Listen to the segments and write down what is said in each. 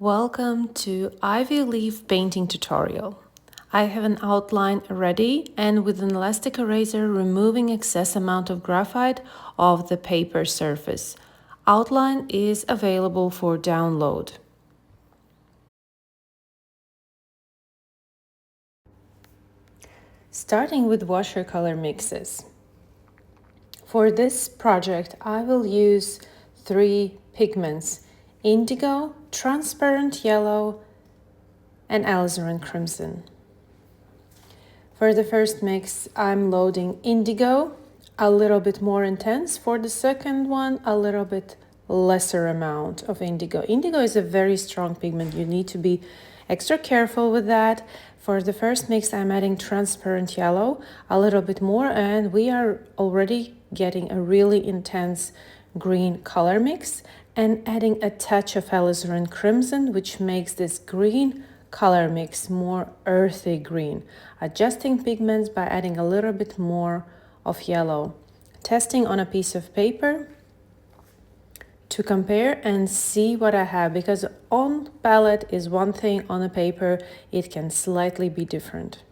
Welcome to Ivy Leaf painting tutorial. I have an outline ready and with an elastic eraser removing excess amount of graphite off the paper surface. Outline is available for download. Starting with watercolor mixes. For this project, I will use 3 pigments: indigo, transparent yellow, and alizarin crimson. For the first mix, I'm loading indigo, a little bit more intense. For the second one, a little bit lesser amount of indigo. Indigo is a very strong pigment. You need to be extra careful with that. For the first mix, I'm adding transparent yellow, a little bit more, and we are already getting a really intense green color mix, and adding a touch of alizarin crimson, which makes this green color mix more earthy green. Adjusting pigments by adding a little bit more of yellow. Testing on a piece of paper to compare and see what I have, because on palette is one thing, on a paper it can slightly be different.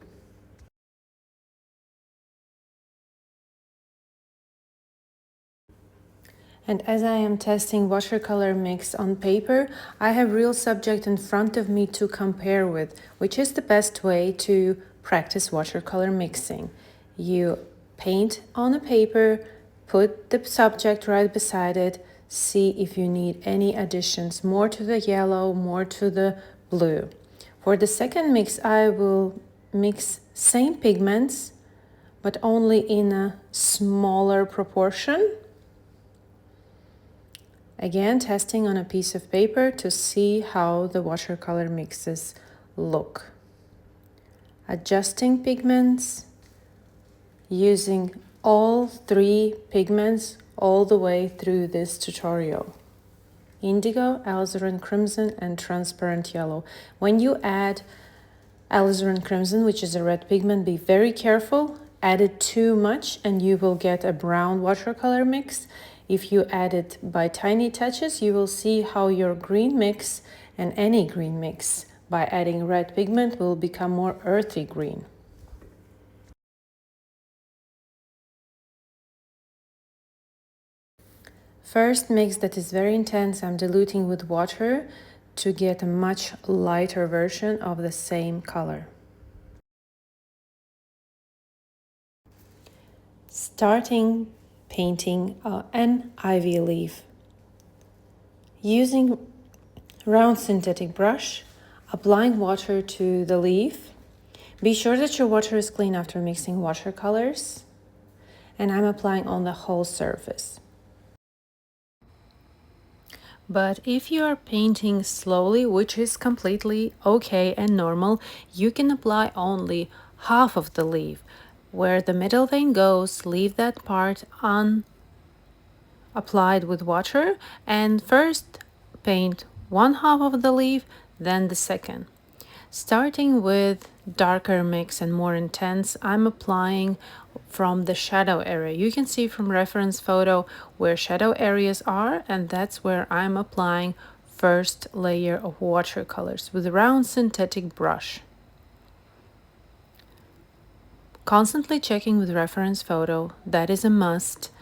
And as I am testing watercolor mix on paper, I have real subject in front of me to compare with, which is the best way to practice watercolor mixing. You paint on a paper, put the subject right beside it, see if you need any additions, more to the yellow, more to the blue. For the second mix, I will mix same pigments, but only in a smaller proportion. Again, testing on a piece of paper to see how the watercolor mixes look. Adjusting pigments, using all 3 pigments all the way through this tutorial. Indigo, alizarin crimson, and transparent yellow. When you add alizarin crimson, which is a red pigment, be very careful. Add it too much and you will get a brown watercolor mix. If you add it by tiny touches, you will see how your green mix, and any green mix, by adding red pigment will become more earthy green. First mix that is very intense, I'm diluting with water to get a much lighter version of the same color. Starting painting an ivy leaf. Using round synthetic brush, applying water to the leaf. Be sure that your water is clean after mixing watercolors, and I'm applying on the whole surface. But if you are painting slowly, which is completely okay and normal, you can apply only half of the leaf. Where the middle vein goes, leave that part applied with water, and first paint one half of the leaf, then the second. Starting with darker mix and more intense, I'm applying from the shadow area. You can see from reference photo where shadow areas are, and that's where I'm applying first layer of watercolors with a round synthetic brush. Constantly checking with reference photo, that is a must.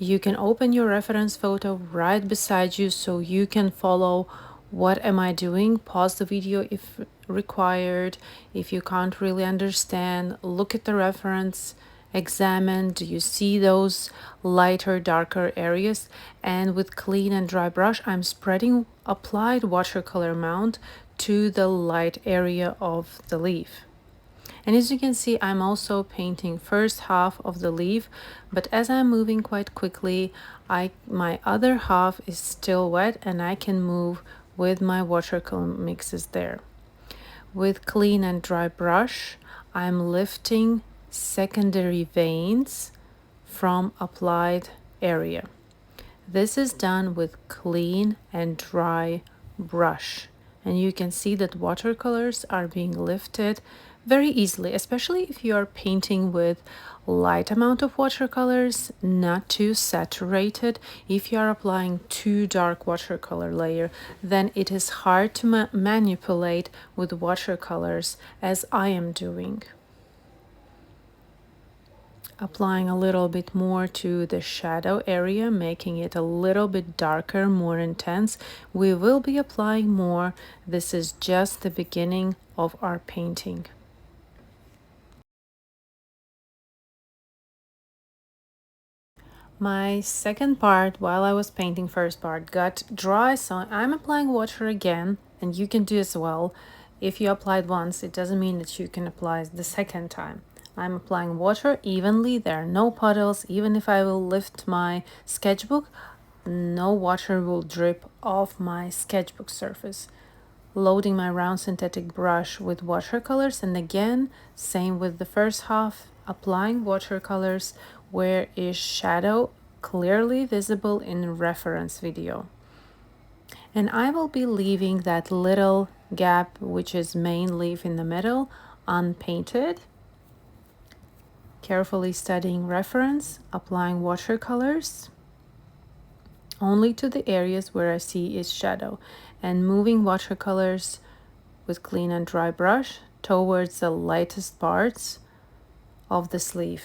You can open your reference photo right beside you so you can follow what am I doing. Pause the video if required. If you can't really understand, look at the reference, examine, do you see those lighter, darker areas? And with clean and dry brush, I'm spreading applied watercolor amount to the light area of the leaf. And as you can see, I'm also painting first half of the leaf, but as I'm moving quite quickly, my other half is still wet and I can move with my watercolor mixes there. With clean and dry brush, I'm lifting secondary veins from applied area. This is done with clean and dry brush. And you can see that watercolors are being lifted very easily, especially if you are painting with light amount of watercolors, not too saturated. If you are applying too dark watercolor layer, then it is hard to manipulate with watercolors as I am doing. Applying a little bit more to the shadow area, making it a little bit darker, more intense. We will be applying more. This is just the beginning of our painting. My second part, while I was painting first part, got dry, so I'm applying water again, and you can do as well. If you applied once, it doesn't mean that you can apply the second time. I'm applying water evenly, there are no puddles. Even if I will lift my sketchbook, no water will drip off my sketchbook surface. Loading my round synthetic brush with watercolors, and again, same with the first half, applying watercolors where is shadow clearly visible in reference video. And I will be leaving that little gap, which is main leaf in the middle, unpainted. Carefully studying reference, applying watercolors only to the areas where I see is shadow, and moving watercolors with clean and dry brush towards the lightest parts of the sleeve.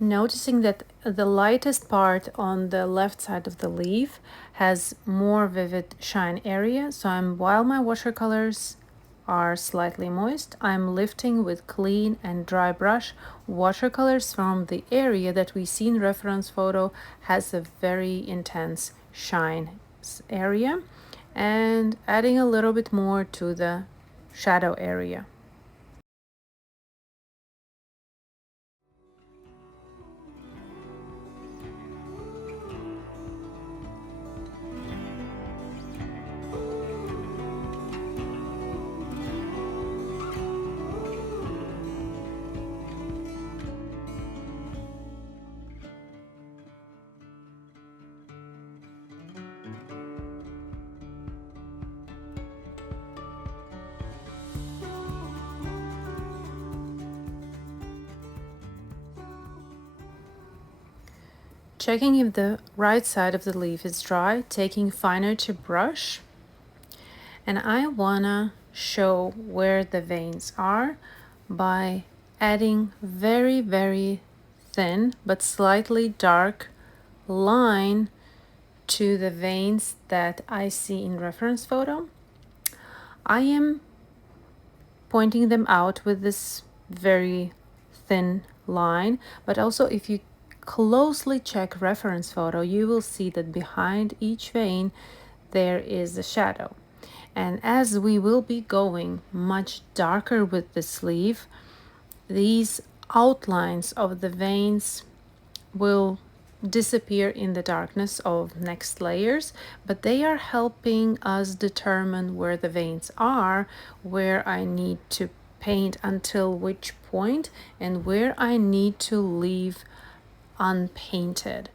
Noticing that the lightest part on the left side of the leaf has more vivid shine area, so while my watercolors are slightly moist, I'm lifting with clean and dry brush watercolors from the area that we see in reference photo has a very intense shine area, and adding a little bit more to the shadow area. Checking if the right side of the leaf is dry, taking finer to brush, and I wanna show where the veins are by adding very, very thin but slightly dark line to the veins that I see in reference photo. I am pointing them out with this very thin line, but also if you closely check reference photo, you will see that behind each vein there is a shadow. And as we will be going much darker with the sleeve, these outlines of the veins will disappear in the darkness of next layers, but they are helping us determine where the veins are, where I need to paint until which point, and where I need to leave unpainted.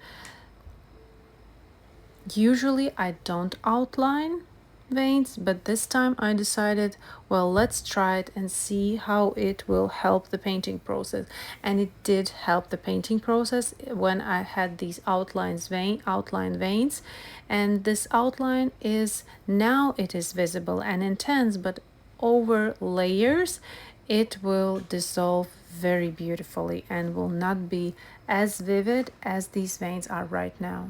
Usually I don't outline veins, but this time I decided, well, let's try it and see how it will help the painting process. And it did help the painting process when I had these outline veins, and this outline is now it is visible and intense, but over layers it will dissolve very beautifully and will not be as vivid as these veins are right now.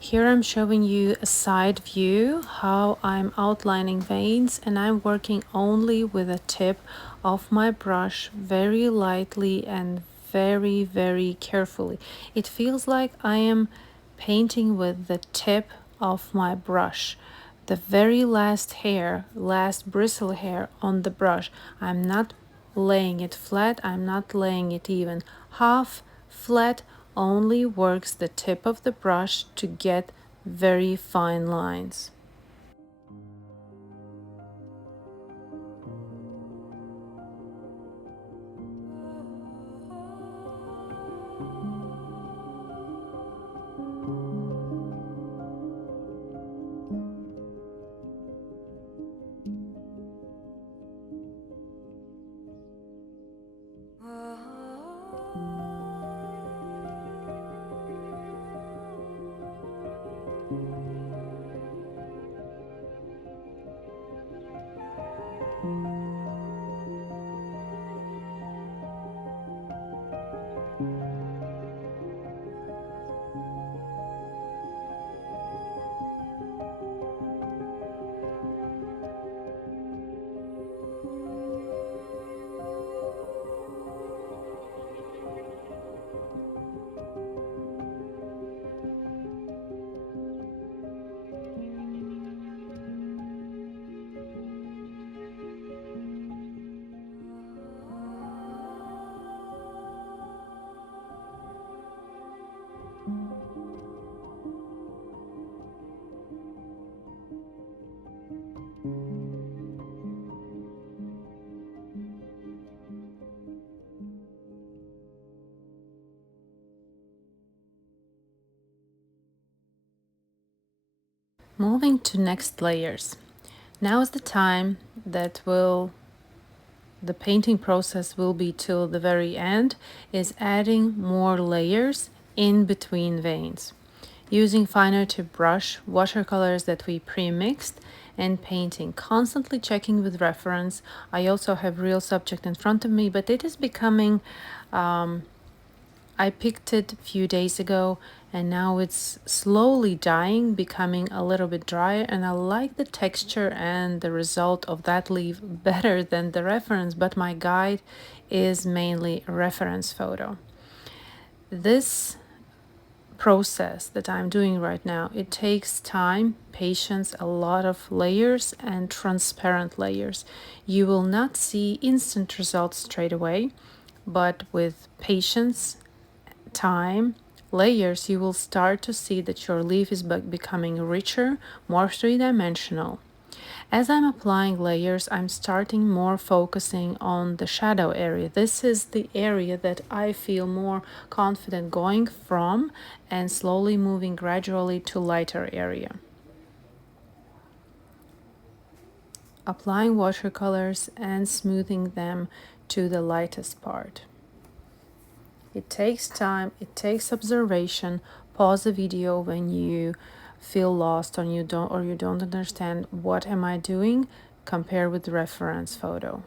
Here I'm showing you a side view how I'm outlining veins, and I'm working only with the tip of my brush very lightly and very carefully. It feels like I am painting with the tip of my brush. The very last hair, last bristle hair on the brush. I'm not laying it flat, I'm not laying it even half flat, only works the tip of the brush to get very fine lines. Moving to next layers. Now is the time that the painting process will be till the very end, is adding more layers in between veins. Using finer tip brush, watercolors that we pre-mixed, and painting, constantly checking with reference. I also have real subject in front of me, but it is becoming I picked it a few days ago, and now it's slowly dying, becoming a little bit drier, and I like the texture and the result of that leaf better than the reference, but my guide is mainly a reference photo. This process that I'm doing right now, it takes time, patience, a lot of layers and transparent layers. You will not see instant results straight away, but with patience, time, layers, you will start to see that your leaf is becoming richer, more three-dimensional. As I'm applying layers, I'm starting more focusing on the shadow area. This is the area that I feel more confident going from, and slowly moving gradually to lighter area. Applying watercolors and smoothing them to the lightest part. It takes time, it takes observation. Pause the video when you feel lost or you don't understand what am I doing. Compare with the reference photo.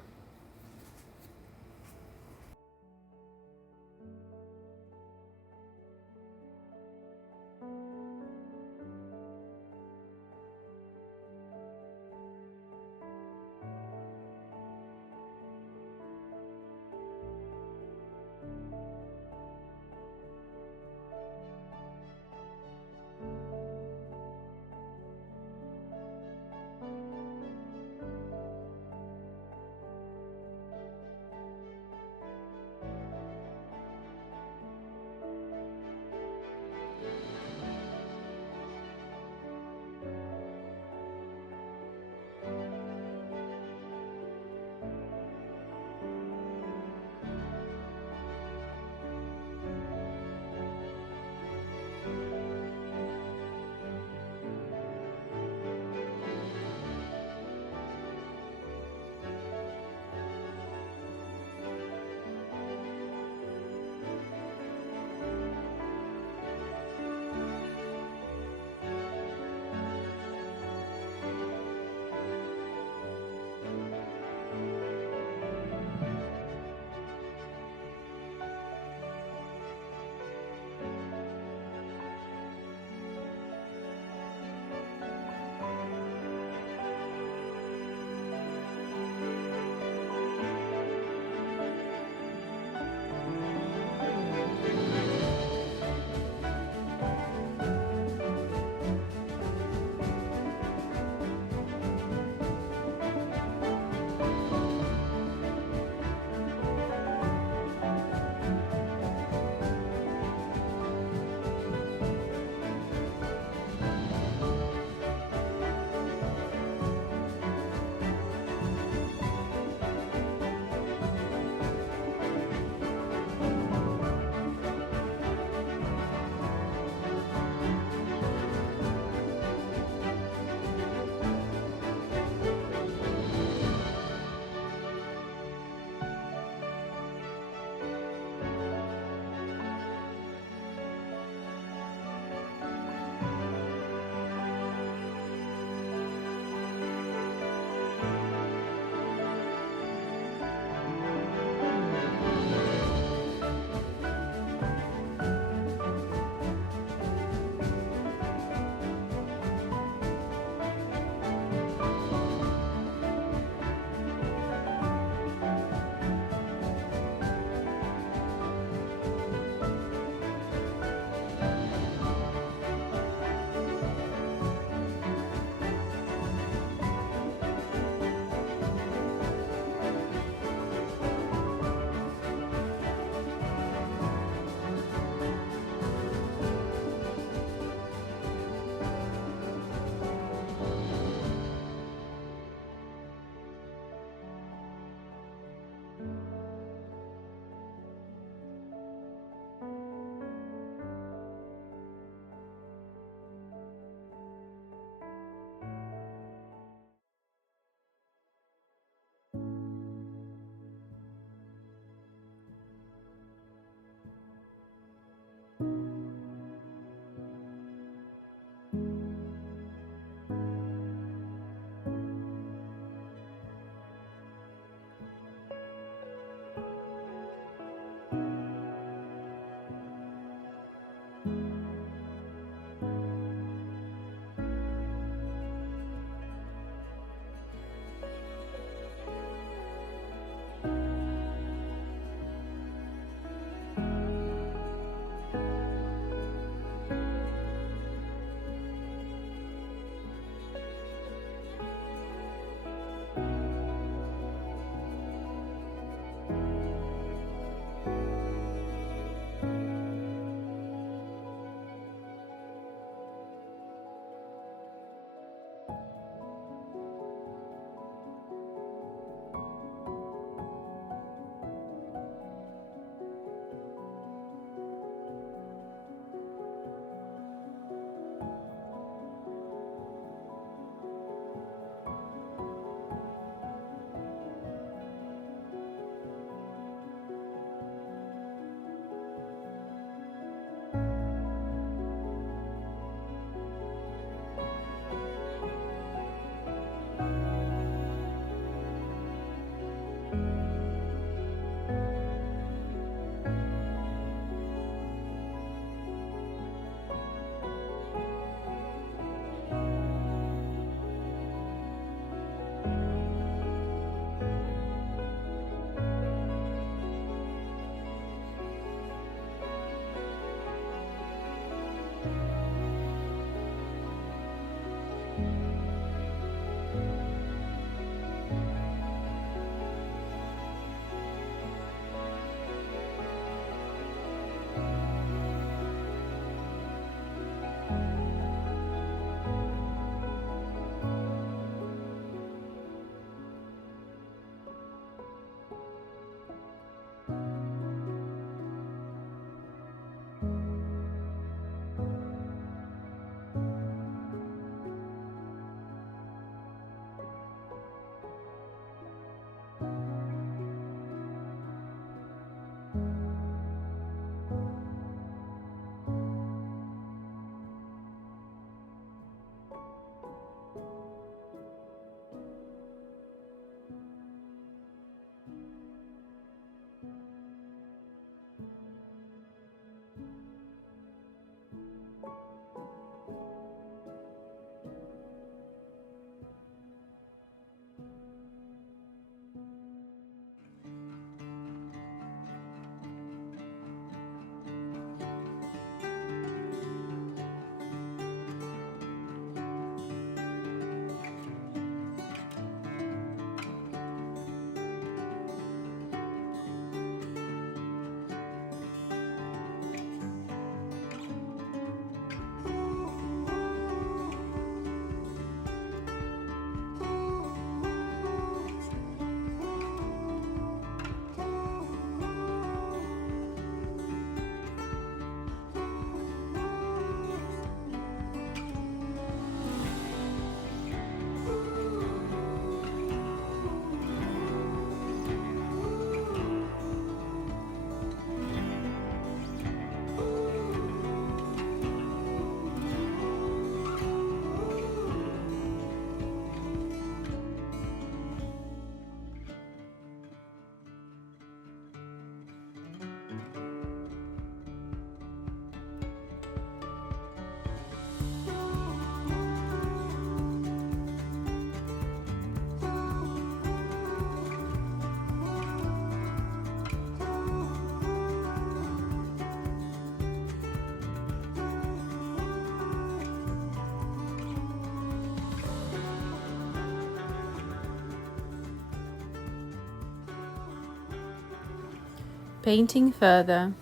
Painting further,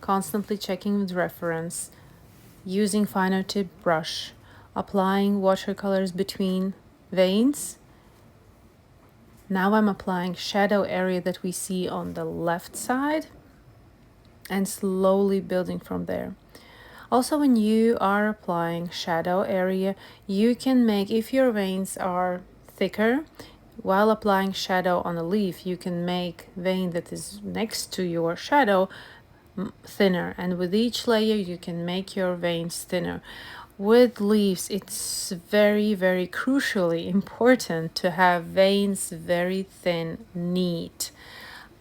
constantly checking with reference, using finer tip brush, applying watercolors between veins. Now I'm applying shadow area that we see on the left side and slowly building from there. Also, when you are applying shadow area, you can make, if your veins are thicker, while applying shadow on a leaf, you can make vein that is next to your shadow thinner, and with each layer you can make your veins thinner. With leaves, it's very crucially important to have veins very thin, neat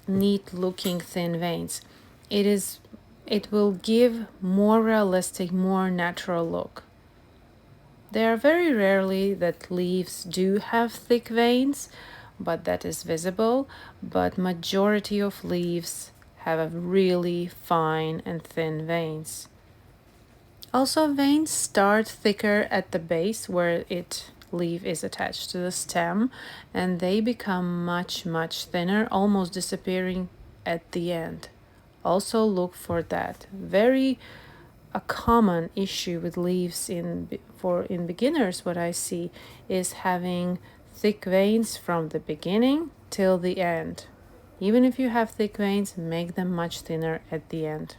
looking thin veins. It will give more realistic, more natural look. There are very rarely that leaves do have thick veins, but that is visible, but majority of leaves have a really fine and thin veins. Also, veins start thicker at the base where leaf is attached to the stem, and they become much thinner, almost disappearing at the end. Also look for that. Very a common issue with leaves in beginners, what I see is having thick veins from the beginning till the end. Even if you have thick veins, make them much thinner at the end.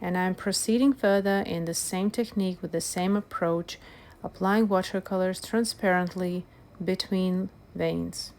And I'm proceeding further in the same technique with the same approach, applying watercolors transparently between veins.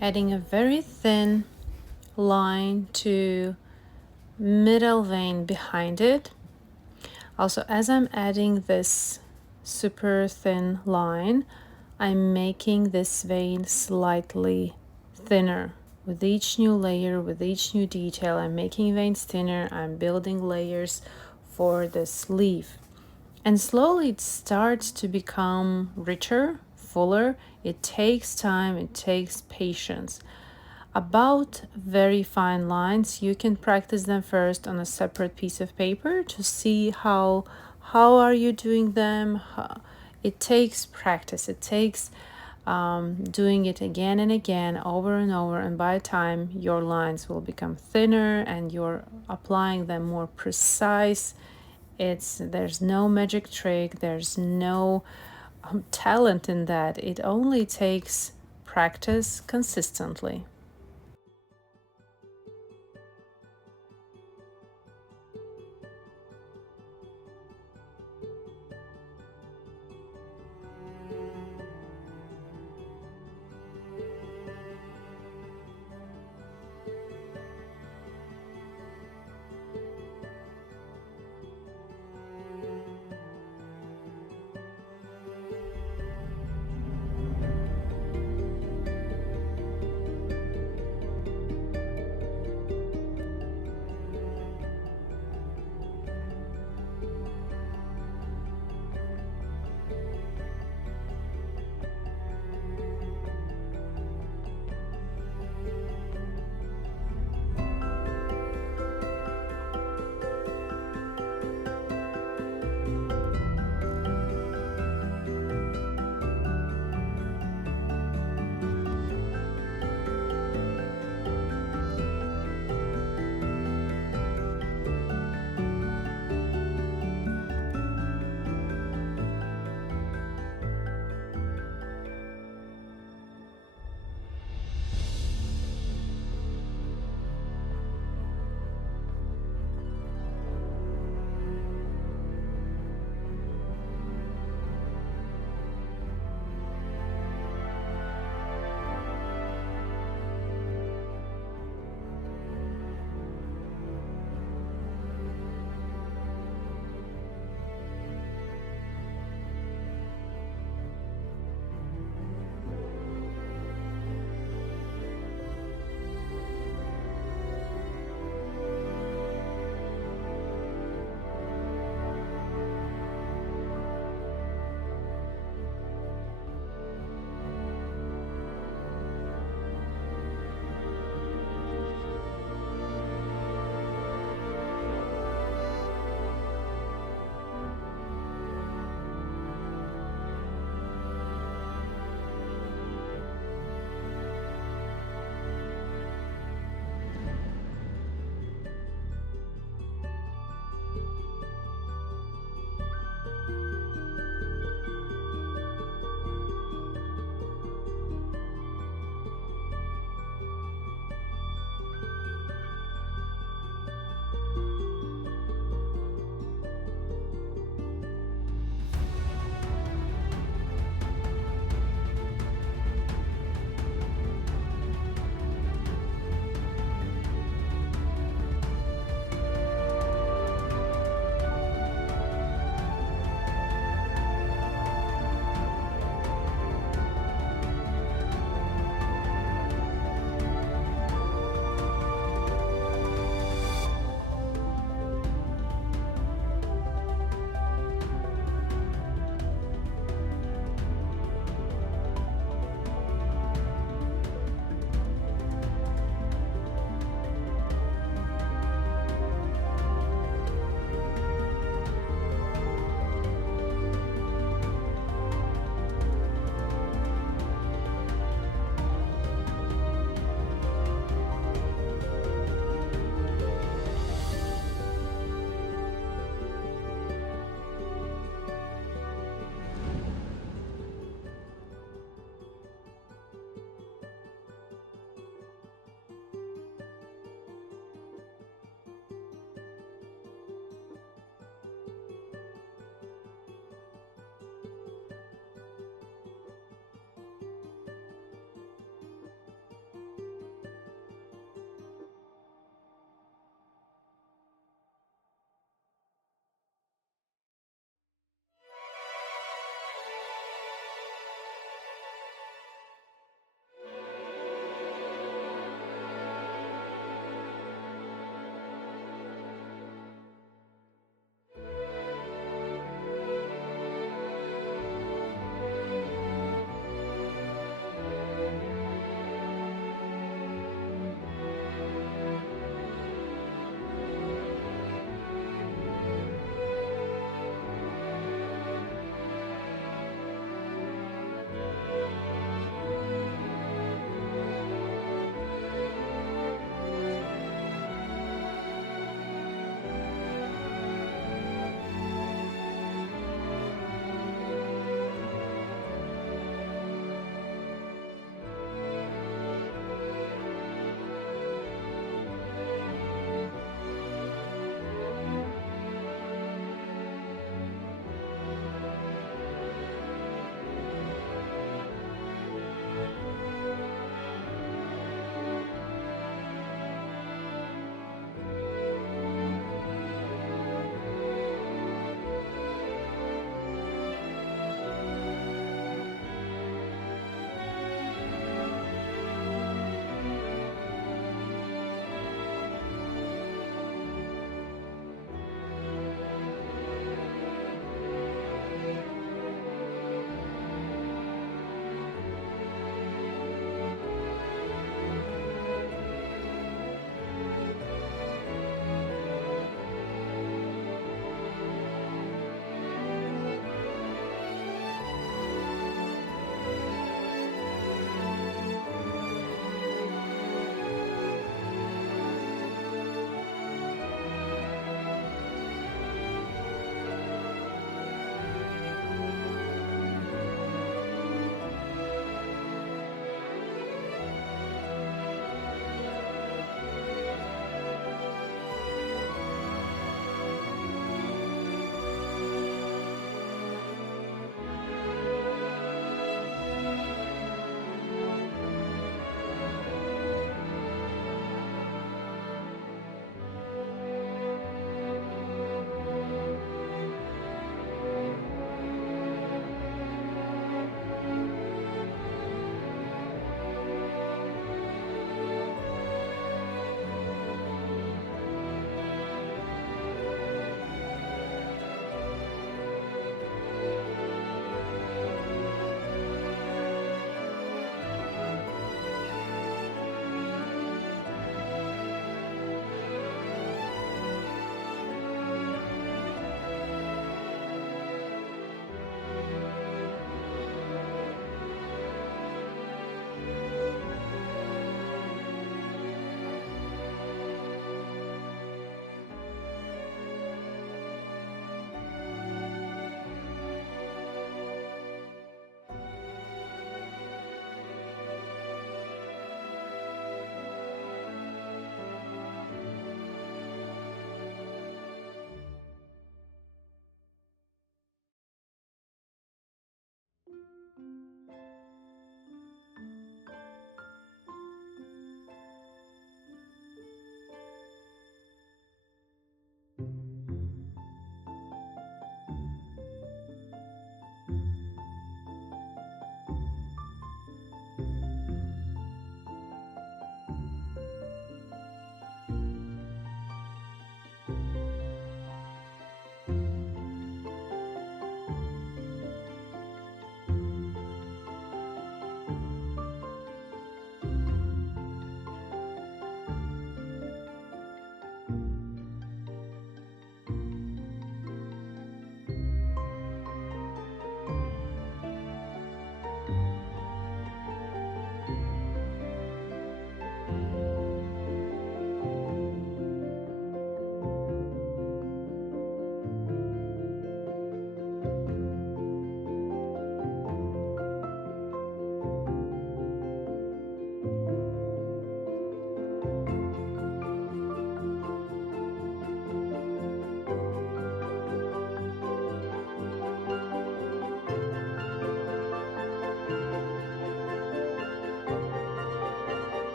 adding a very thin line to middle vein behind it. Also, as I'm adding this super thin line, I'm making this vein slightly thinner. With each new layer, with each new detail, I'm making veins thinner, I'm building layers for this leaf. And slowly it starts to become richer, fuller. It takes time, it takes patience. About very fine lines, you can practice them first on a separate piece of paper to see how are you doing them. It takes practice. It takes doing it again and again, over and over, and by the time your lines will become thinner and you're applying them more precise. There's no magic trick, there's no talent in that. It only takes practice consistently.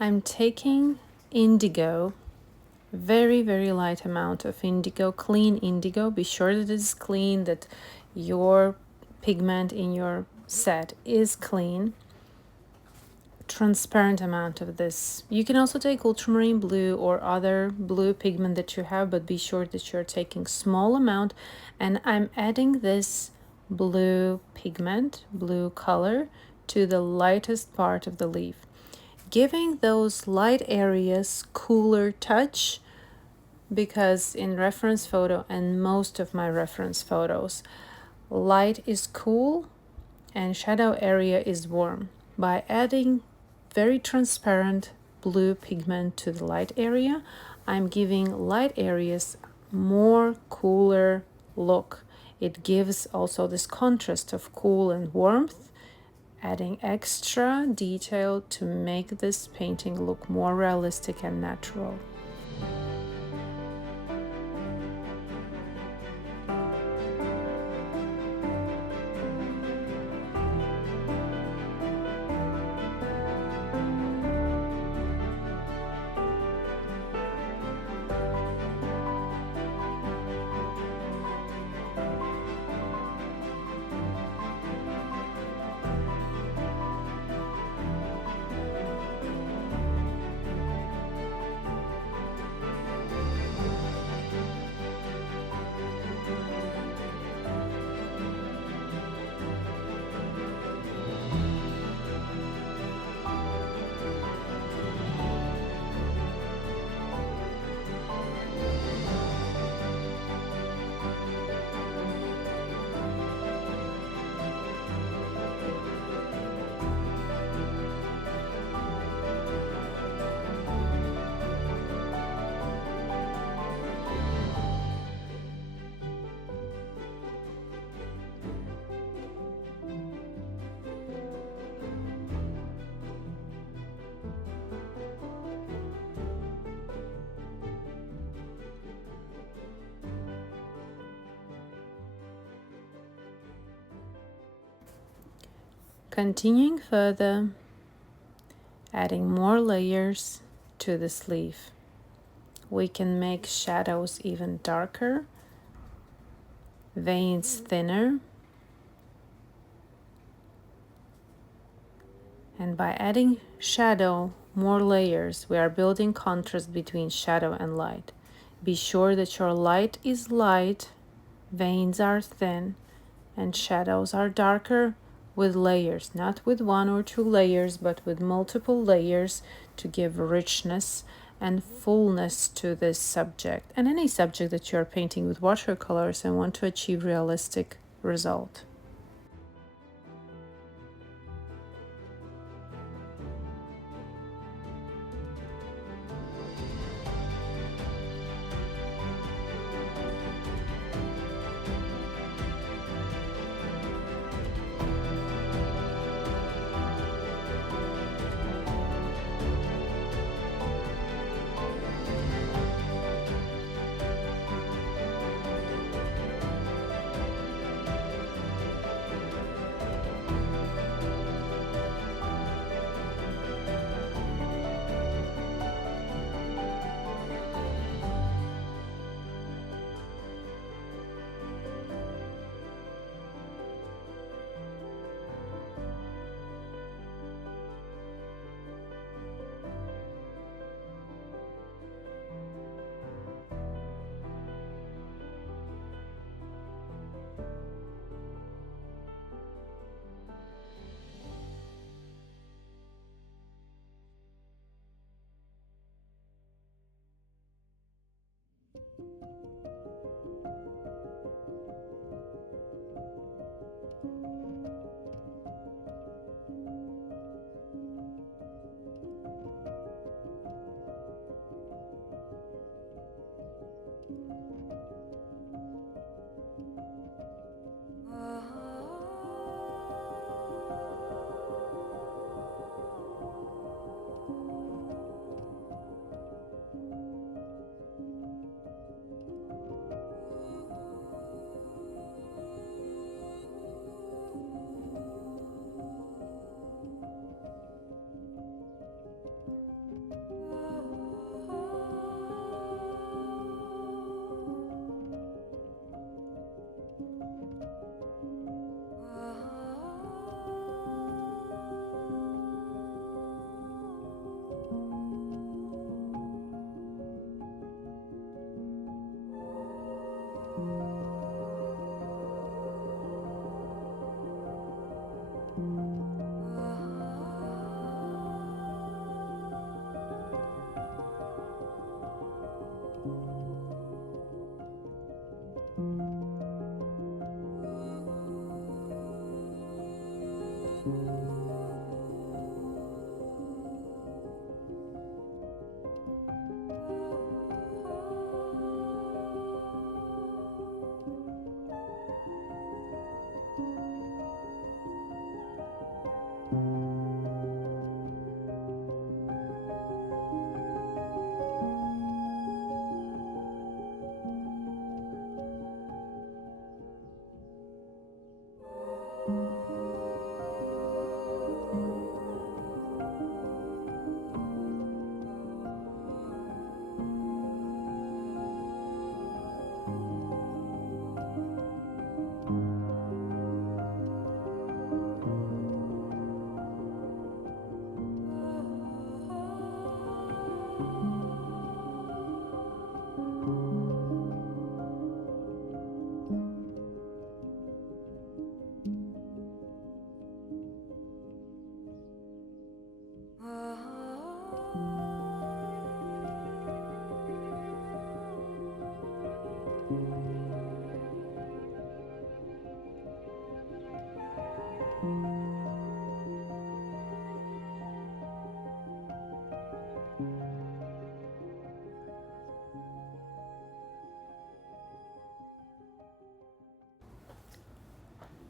I'm taking indigo, very, very light amount of indigo, clean indigo. Be sure that it's clean, that your pigment in your set is clean. Transparent amount of this. You can also take ultramarine blue or other blue pigment that you have, but be sure that you're taking small amount. And I'm adding this blue pigment, blue color, to the lightest part of the leaf, giving those light areas cooler touch, because in reference photo and most of my reference photos, light is cool and shadow area is warm. By adding very transparent blue pigment to the light area, I'm giving light areas more cooler look. It gives also this contrast of cool and warmth, adding extra detail to make this painting look more realistic and natural. Continuing further, adding more layers to this leaf. We can make shadows even darker, veins thinner, and by adding shadow, more layers, we are building contrast between shadow and light. Be sure that your light is light, veins are thin, and shadows are darker, with layers, not with one or two layers, but with multiple layers to give richness and fullness to this subject and any subject that you're painting with watercolors and want to achieve realistic result.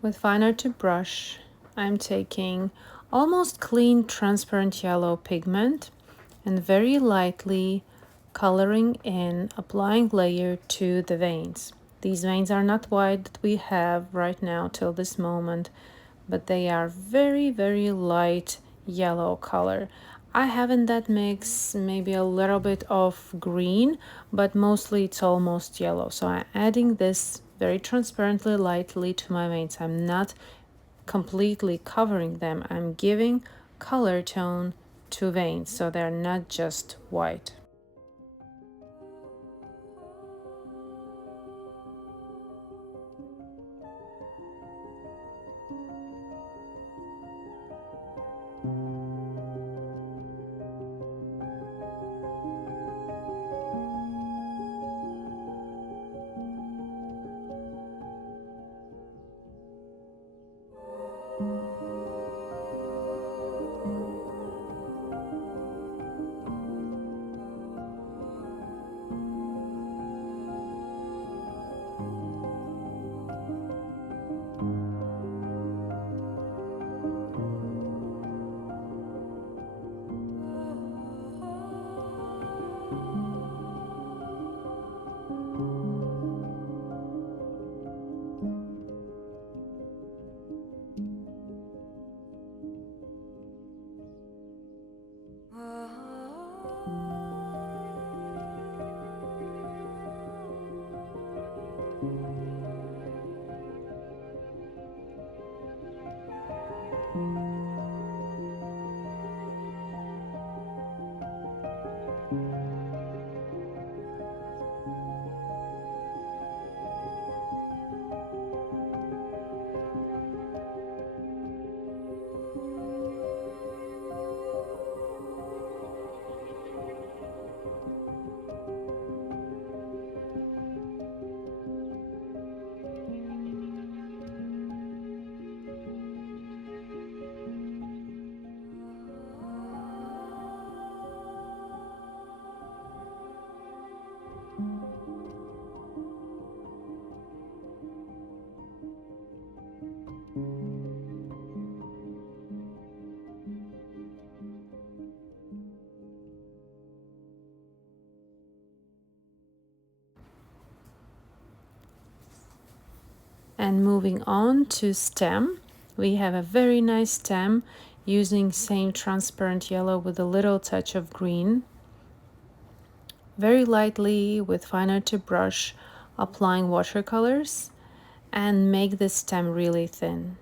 With finer tip brush, I'm taking almost clean transparent yellow pigment and very lightly coloring in, applying layer to the veins. These veins are not white that we have right now till this moment, but they are very, very light yellow color. I have in that mix maybe a little bit of green, but mostly it's almost yellow. So I'm adding this very transparently, lightly to my veins. I'm not completely covering them. I'm giving color tone to veins, so they're not just white. And moving on to stem, we have a very nice stem using same transparent yellow with a little touch of green. Very lightly with finer tip brush, applying watercolors and make the stem really thin.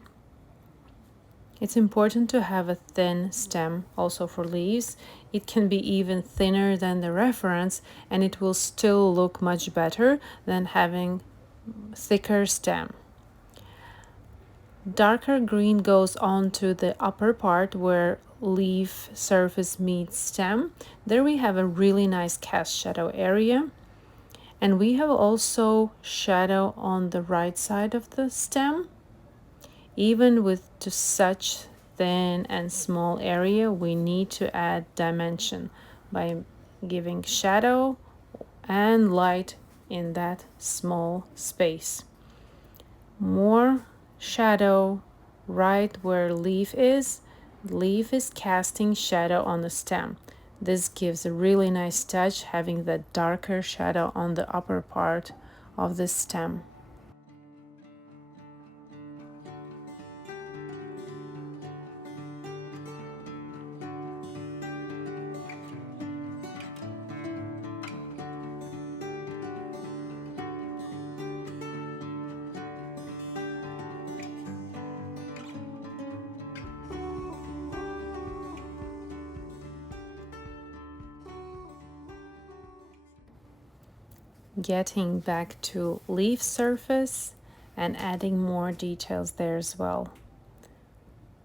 It's important to have a thin stem also for leaves. It can be even thinner than the reference and it will still look much better than having thicker stem. Darker green goes on to the upper part where leaf surface meets stem. There we have a really nice cast shadow area. And we have also shadow on the right side of the stem. Even with such thin and small area, we need to add dimension by giving shadow and light in that small space. More shadow right where leaf is casting shadow on the stem. This gives a really nice touch, having that darker shadow on the upper part of the stem. Getting back to leaf surface and adding more details there as well.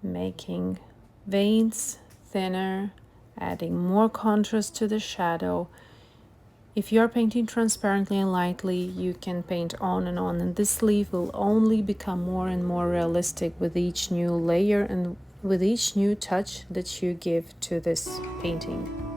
Making veins thinner, adding more contrast to the shadow. If you are painting transparently and lightly, you can paint on, and this leaf will only become more and more realistic with each new layer and with each new touch that you give to this painting.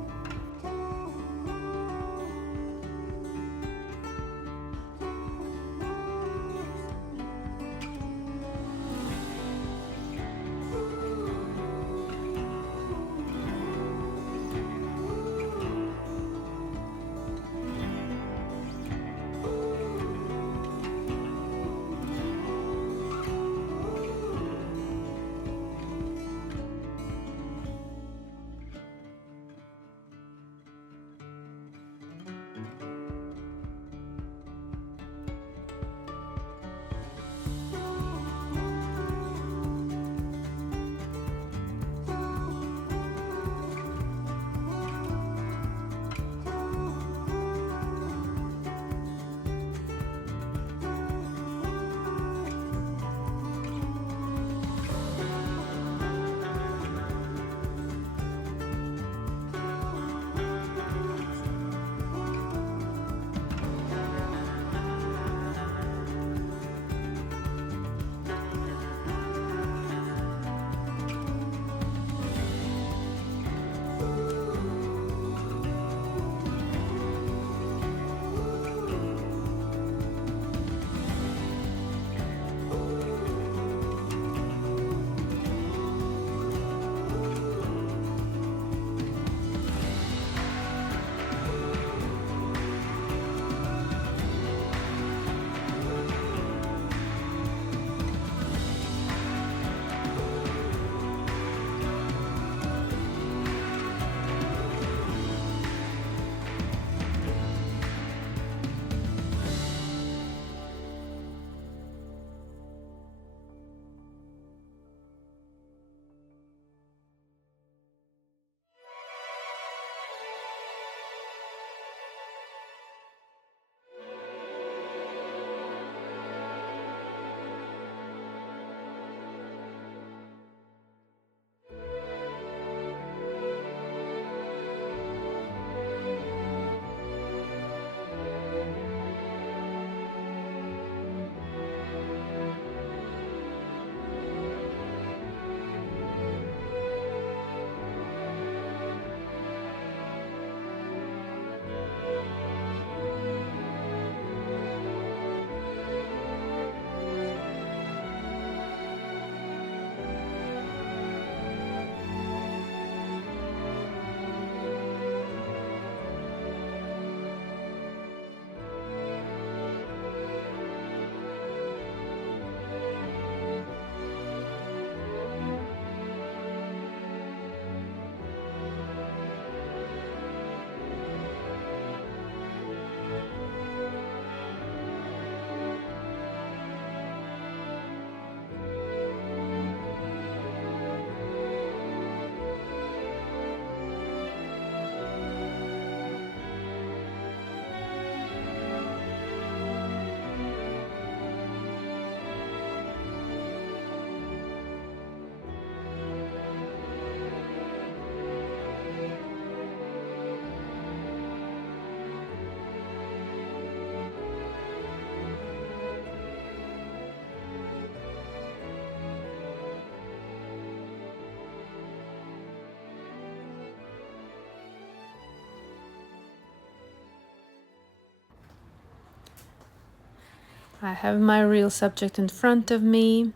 I have my real subject in front of me.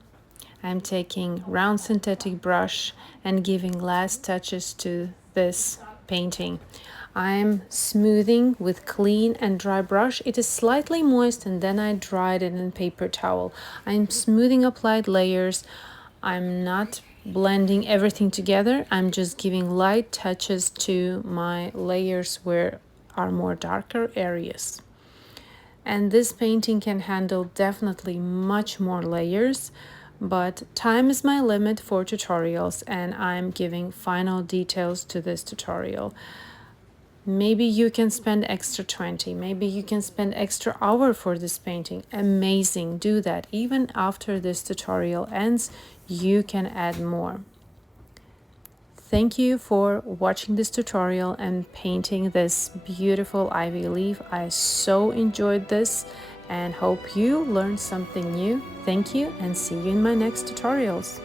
I'm taking round synthetic brush and giving last touches to this painting. I'm smoothing with clean and dry brush. It is slightly moist and then I dried it in paper towel. I'm smoothing applied layers. I'm not blending everything together. I'm just giving light touches to my layers where are more darker areas. And this painting can handle definitely much more layers, but time is my limit for tutorials and I'm giving final details to this tutorial. Maybe you can spend extra 20, maybe you can spend extra hour for this painting. Amazing, do that. Even after this tutorial ends, you can add more. Thank you for watching this tutorial and painting this beautiful ivy leaf. I so enjoyed this and hope you learned something new. Thank you and see you in my next tutorials.